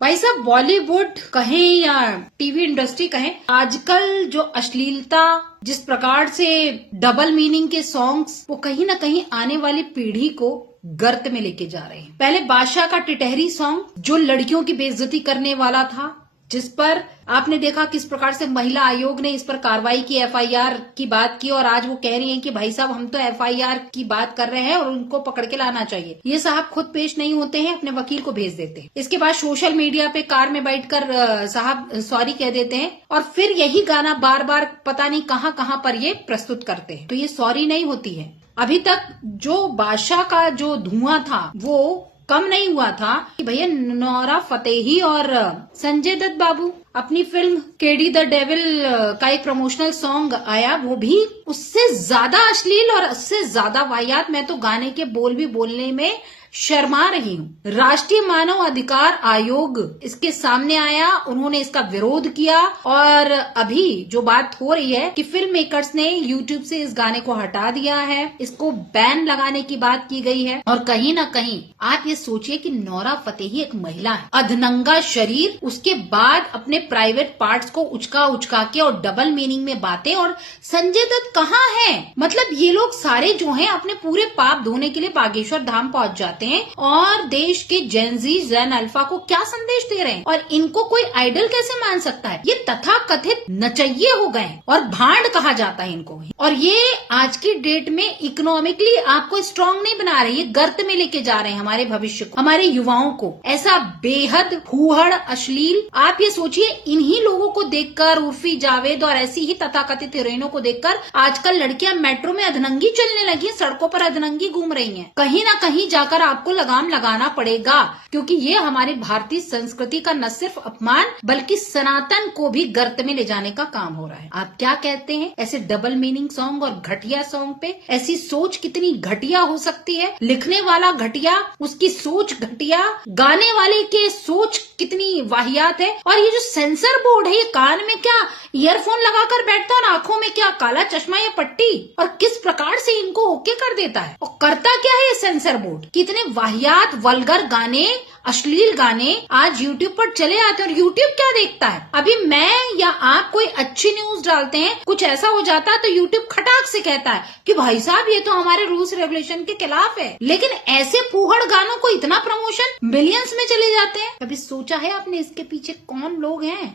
भाई साहब, बॉलीवुड कहें या टीवी इंडस्ट्री कहें, आजकल जो अश्लीलता, जिस प्रकार से डबल मीनिंग के सॉन्ग्स, वो कहीं ना कहीं आने वाली पीढ़ी को गर्त में लेके जा रहे हैं। पहले बादशाह का टिटहरी सॉन्ग जो लड़कियों की बेइज्जती करने वाला था, जिस पर आपने देखा किस प्रकार से महिला आयोग ने इस पर कार्रवाई की, एफआईआर की बात की, और आज वो कह रही हैं कि भाई साहब हम तो एफआईआर की बात कर रहे हैं और उनको पकड़ के लाना चाहिए। ये साहब खुद पेश नहीं होते हैं, अपने वकील को भेज देते हैं। इसके बाद सोशल मीडिया पे कार में बैठकर साहब सॉरी कह देते हैं और फिर यही गाना बार बार पता नहीं कहां कहां पर ये प्रस्तुत करते हैं। तो ये सॉरी नहीं होती है। अभी तक जो बादशाह का जो धुआं था वो कम नहीं हुआ था कि भैया नोरा फतेही और संजय दत्त बाबू अपनी फिल्म केडी द डेविल का एक प्रमोशनल सॉन्ग आया, वो भी उससे ज्यादा अश्लील और उससे ज्यादा वाहियात। मैं तो गाने के बोल भी बोलने में शर्मा रही हूँ। राष्ट्रीय मानव अधिकार आयोग इसके सामने आया, उन्होंने इसका विरोध किया और अभी जो बात हो रही है कि फिल्म मेकर्स ने यूट्यूब से इस गाने को हटा दिया है, इसको बैन लगाने की बात की गई है। और कहीं ना कहीं आप ये सोचिए कि नोरा फतेही एक महिला है, अधनंगा शरीर, उसके बाद अपने प्राइवेट पार्ट्स को उचका के और डबल मीनिंग में बातें। और संजय दत्त कहाँ है? मतलब ये लोग सारे जो हैं अपने पूरे पाप धोने के लिए बागेश्वर धाम पहुंच जाते हैं और देश के जेनजी जेन अल्फा को क्या संदेश दे रहे हैं, और इनको कोई आइडल कैसे मान सकता है? ये तथा कथित नचैये हो गए और भांड कहा जाता है इनको। और ये आज की डेट में इकोनॉमिकली आपको स्ट्रांग नहीं बना रहे, ये गर्त में लेके जा रहे हैं हमारे भविष्य को, हमारे युवाओं को। ऐसा बेहद फूहड़ अश्लील, आप ये सोचिए, इन्हीं लोगों को देखकर, उर्फी जावेद और ऐसी ही तथाकथित हीरोइनों को देखकर आजकल लड़कियां मेट्रो में अधनंगी चलने लगी, सड़कों पर अधनंगी घूम रही हैं। कहीं ना कहीं जाकर आपको लगाम लगाना पड़ेगा, क्योंकि ये हमारी भारतीय संस्कृति का न सिर्फ अपमान बल्कि सनातन को भी गर्त में ले जाने का काम हो रहा है। आप क्या कहते हैं ऐसे डबल मीनिंग सॉन्ग और घटिया सॉन्ग पे? ऐसी सोच कितनी घटिया हो सकती है? लिखने वाला घटिया, उसकी सोच घटिया, गाने वाले के सोच कितनी वाहियात है। और ये जो सेंसर बोर्ड है, ये कान में क्या ईयरफोन लगाकर बैठता है और आंखों में क्या काला चश्मा या पट्टी, और किस प्रकार से इनको ओके कर देता है। और करता क्या है ये सेंसर बोर्ड? कितने वाहियात वल्गर गाने, अश्लील गाने आज यूट्यूब पर चले आते हैं। और यूट्यूब क्या देखता है? अभी मैं या आप कोई अच्छी न्यूज डालते हैं, कुछ ऐसा हो जाता है तो यूट्यूब खटाक से कहता है कि भाई साहब ये तो हमारे रूल्स रेगुलेशन के खिलाफ है। लेकिन ऐसे फूहड़ गानों को इतना प्रमोशन मिलियंस में चले जाते हैं। कभी सोचा है आपने इसके पीछे कौन लोग हैं?